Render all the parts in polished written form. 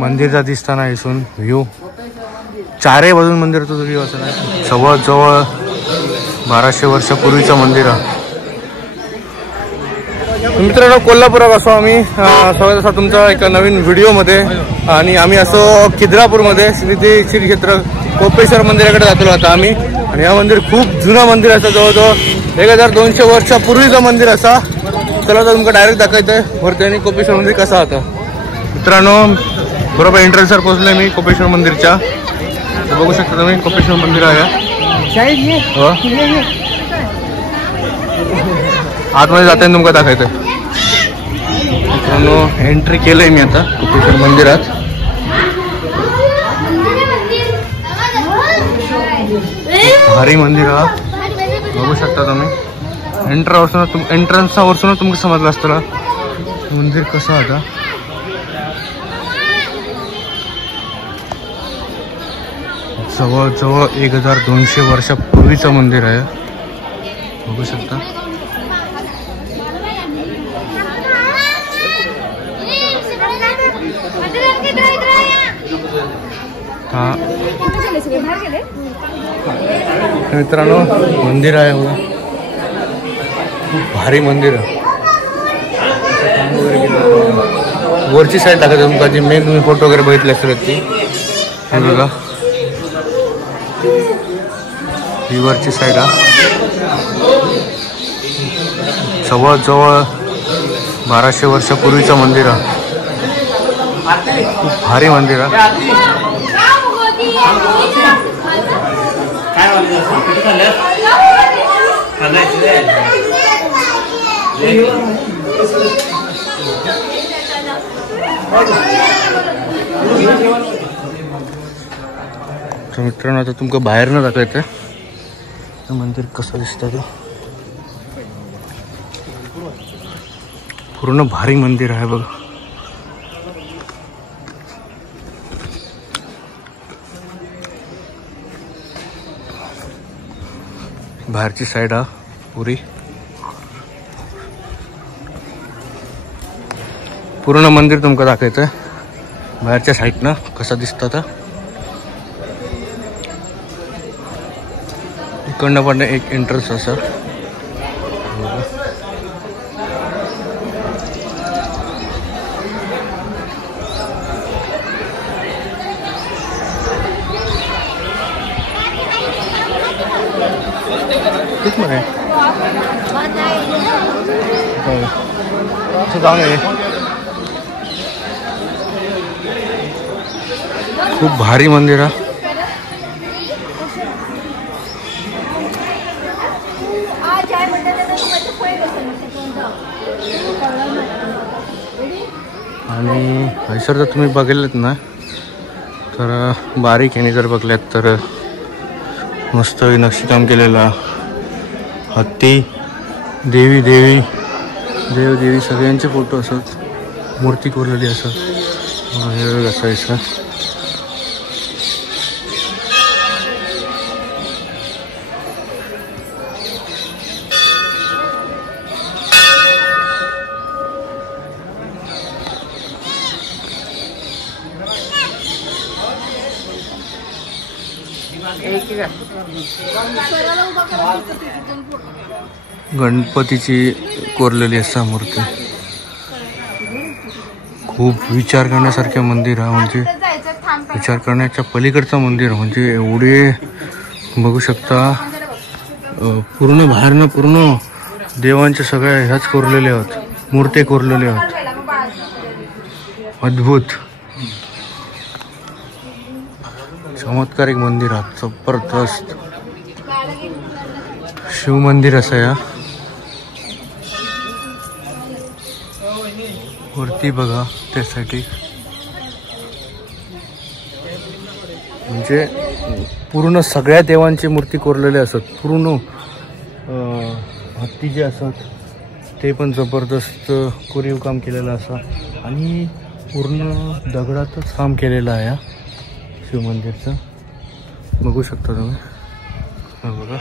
मंदिरचा दिसताना इथून व्ह्यू चारही बाजून मंदिराचा व्ह्यू असं जवळ 1200 वर्षापूर्वीचं मंदिर आहे. मित्रांनो, कोल्हापुरात असो आम्ही स्वागत असं तुमचा एका नवीन व्हिडिओमध्ये. आणि आम्ही असो खिद्रापूरमध्ये श्री क्षेत्र कोपेश्वर मंदिराकडे जातो आता आम्ही. आणि हा मंदिर खूप जुनं मंदिर असं जवळजवळ 1200 वर्षापूर्वीचं मंदिर असा. चला तर तुमका डायरेक्ट दाखवायचंय वरती आणि कोपेश्वर मंदिर कसं होतं. मित्रांनो, बरोबर एंट्रन्सवर पोहोचलोय मी कोपेश्वर मंदिरच्या. बघू शकता तुम्ही कोपेश्वर मंदिर आहे. आतमध्ये जाताना तुमका दाखवायचंय. मित्रांनो, एंट्री केलंय मी आता कोपेश्वर मंदिरात. भारी मंदिर हा, बघू शकता तुम्ही. एंट्रन्सचा वरसून तुमका समजलं असतं मंदिर कसं आता. जवळ 1200 वर्षापूर्वीचं मंदिर आहे. बघू शकता. हा मित्रांनो, मंदिर आहे बघा. खूप भारी मंदिर आहे. वरची साईड टाकायचं तुमका जी मेन तुम्ही फोटो वगैरे बघितले असेल ती. हे बघा, ही वरची साईड आहे. जवळ 1200 वर्षापूर्वीचं मंदिर आहे. खूप भारी मंदिर आहे. तर मित्रांनो, आता तुमका बाहेर न दाखवायचं मंदिर कसं दिसतं ते. पूर्ण भारी मंदिर आहे बघा. बाहेरची साईड हा पुरी. पूर्ण मंदिर तुमका दाखवायचं बाहेरच्या साईडनं कसं दिसतं. तर इकडनं पण एक एंट्रन्स असं. किती मध्ये खूप भारी मंदिर आहे. आणि हैसर जर तुम्ही बघितलेत ना तर बारीक याने जर बघल्यात तर मस्त नक्षीकाम केलेला. हत्ती, देवी सगळ्यांचे फोटो असत. मूर्ती कोरलेली असत. हे असायचं. गणपतीची कोरलेली असा मूर्ती. खूप विचार करण्यासारखे मंदिर आहे. म्हणजे विचार करण्याच्या पलीकडचं मंदिर. म्हणजे एवढे बघू शकता. पूर्ण बाहेरनं पूर्ण देवांचे सगळ्या ह्याच कोरलेले आहोत. मूर्ती कोरलेले आहोत. अद्भुत चमत्कारिक मंदिर आहे. जबरदस्त शिव मंदिर असं या. वरती बघा त्यासाठी म्हणजे पूर्ण सगळ्या देवांची मूर्ती कोरलेली असत. पूर्ण हत्ती जे असत ते पण जबरदस्त कोरीव काम केलेलं असं. आणि पूर्ण दगडातच काम केलेलं आहे शिव मंदिरचं. बघू शकता तुम्ही. बघा,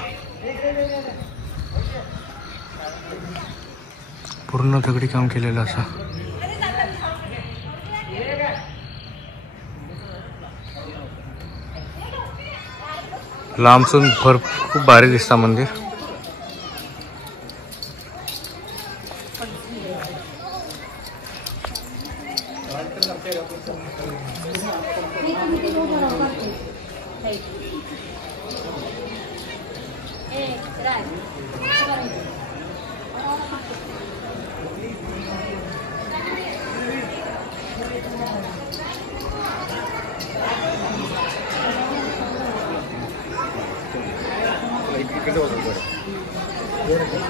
पूर्ण दगडी काम केलेलं असं. लांबसून खूप भारी दिसता मंदिर.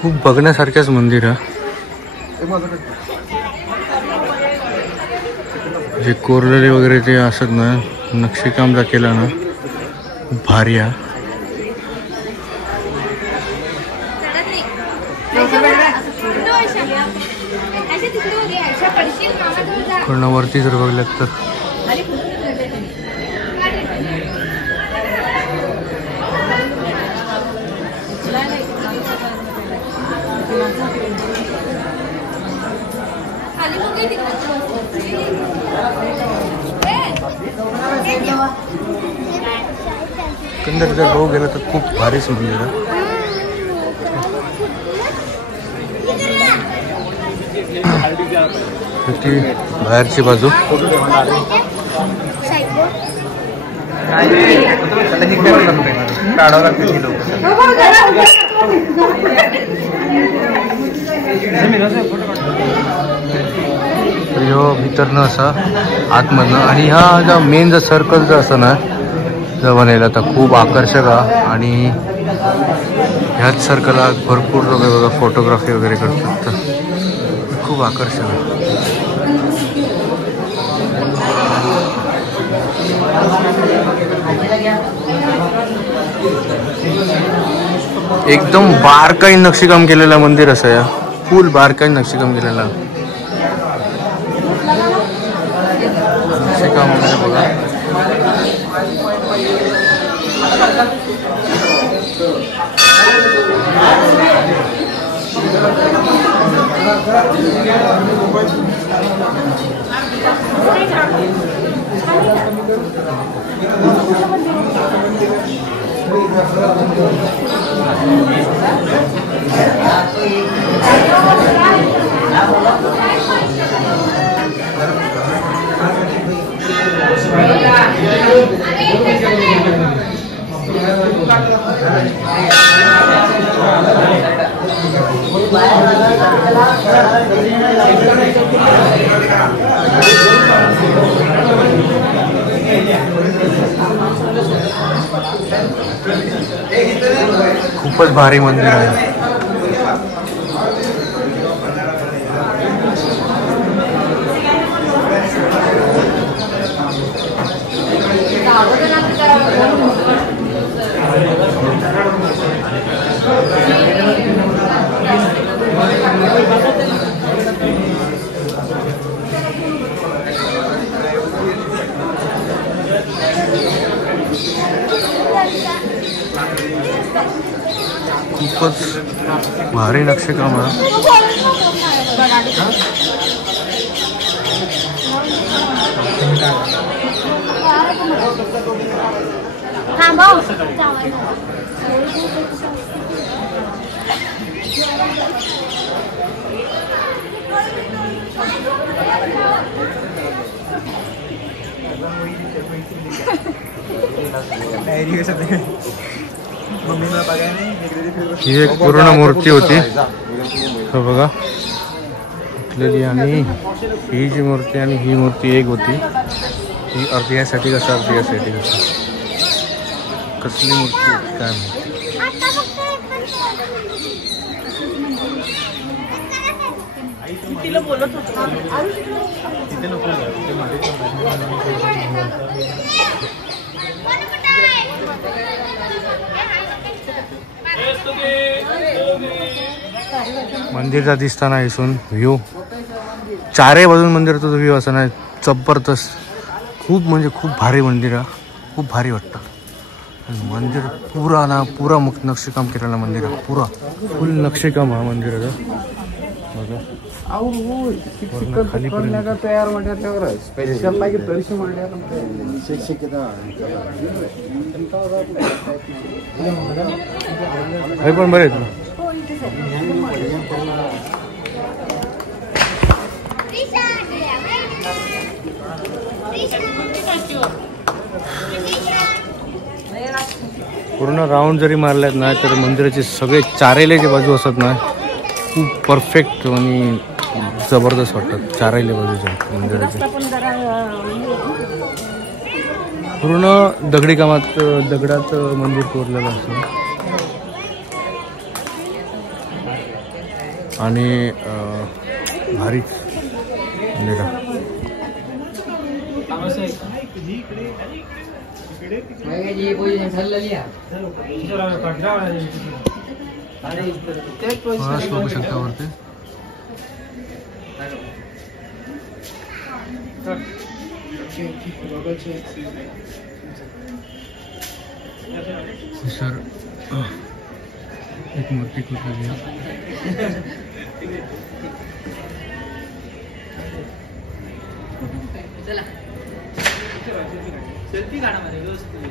खूप बघण्यासारख्याच मंदिर आहे. जे कोरलेले वगैरे ते असत ना, नक्षीकाम जा केला ना, भारी आहे. वरती जर बघल्यात तर एकंदर जर बघू गेलं तर खूप भारीच मंदिर आहे. ती बाहेरची बाजू भीतरनं असा आतमधनं. आणि हा जो मेन जो सर्कल जो असं ना जर बनायला तर खूप आकर्षक आहे. आणि ह्याच सर्कलला भरपूर लोक बघा फोटोग्राफी वगैरे करतात, तर खूप आकर्षक आहे. एकदम बारकाई नक्षीकाम केलेलं मंदिर असं या, फुल बारकाई नक्षीकाम केलेलं नक्षीकाम वगैरे बघा. खूपच भारी मंदिर आहे. खूपच भारी नक्षीकाम आहे. ही एक पूर्ण मूर्ती होती हो बघा उठलेली. आणि ही जी मूर्ती आणि ही मूर्ती एक होती. ही अर्धी यासाठी कसं अर्धी यासाठी कसं कसली मूर्ती होती काय माहिती. मंदिरचा दिसताना इथून व्ह्यू चारही बाजून मंदिराचा व्ह्यू असा नाही जबरदस्त. खूप म्हणजे खूप भारी मंदिर आहे. खूप भारी वाटतं. मंदिर पुरा ना पुरा नक्षीकाम केलेलं मंदिर आहे. पुरा फुल नक्षीकाम हा मंदिराचं बघा. तयार ಮಾಡ್ಯಾರ ಸ್ಪೆಷಲ್ ಆಗಿ ತರಿಸಿ ಮಾಡ್ಯಾರ ಶಿಕ್ಷಕದ हे पण बरे आहेत. पूर्ण राऊंड जरी मारल्यात ना तर मंदिराचे सगळे चारेले जे बाजू असतात ना खूप परफेक्ट आणि जबरदस्त वाटतात. चारेले बाजूच्या मंदिराचे पूर्ण दगडी कामात दगडात मंदिर कोरलेलं असतं आणि भारीच मंदिर आहे. बघू शकता वरती सर एक मूर्ती कुठली सेल्फी काढा मध्ये व्यवस्थित.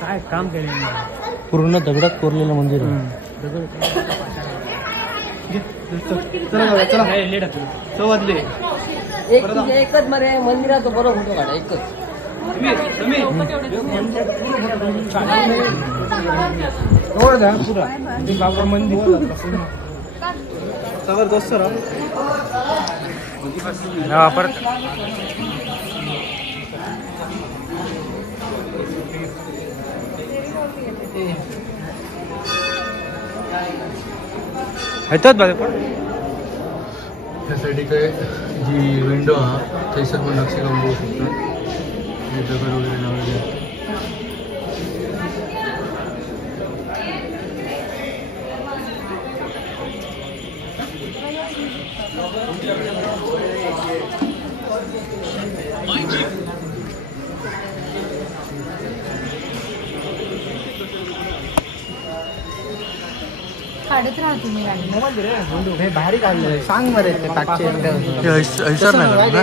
काय काम केलं पूर्ण दगडात कोरलेलं मंदिर आहे. एकच मध्ये मंदिरात बरोबर फोटो काढा एकच. पुरा मंदिर जबरदस्त परत येतात बघा. त्यासाठी काय जी विंडो हा ते सर्व नक्षीकाम बघू शकतो. दगड वगैरे लावलेले काढत राहा तुम्ही गाडी. भारी काढलं सांग बरे ते टाकचे ऐसर नाही ना